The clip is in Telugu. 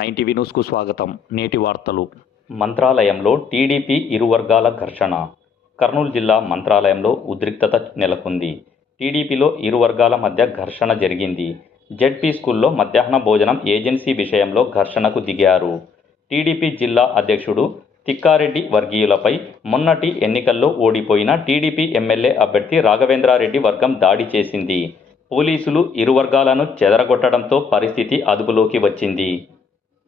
నైన్టీ న్యూస్కు స్వాగతం నేటి వార్తలు మంత్రాలయంలో టీడీపీ ఇరు వర్గాల ఘర్షణ కర్నూలు జిల్లా మంత్రాలయంలో ఉద్రిక్తత నెలకొంది టీడీపీలో ఇరు వర్గాల మధ్య ఘర్షణ జరిగింది జెడ్పీ స్కూల్లో మధ్యాహ్న భోజనం ఏజెన్సీ విషయంలో ఘర్షణకు దిగారు టీడీపీ జిల్లా అధ్యక్షుడు తిక్కారెడ్డి వర్గీయులపై మొన్నటి ఎన్నికల్లో ఓడిపోయిన టీడీపీ ఎమ్మెల్యే అభ్యర్థి రాఘవేంద్రారెడ్డి వర్గం దాడి చేసింది పోలీసులు ఇరు వర్గాలను చెదరగొట్టడంతో పరిస్థితి అదుపులోకి వచ్చింది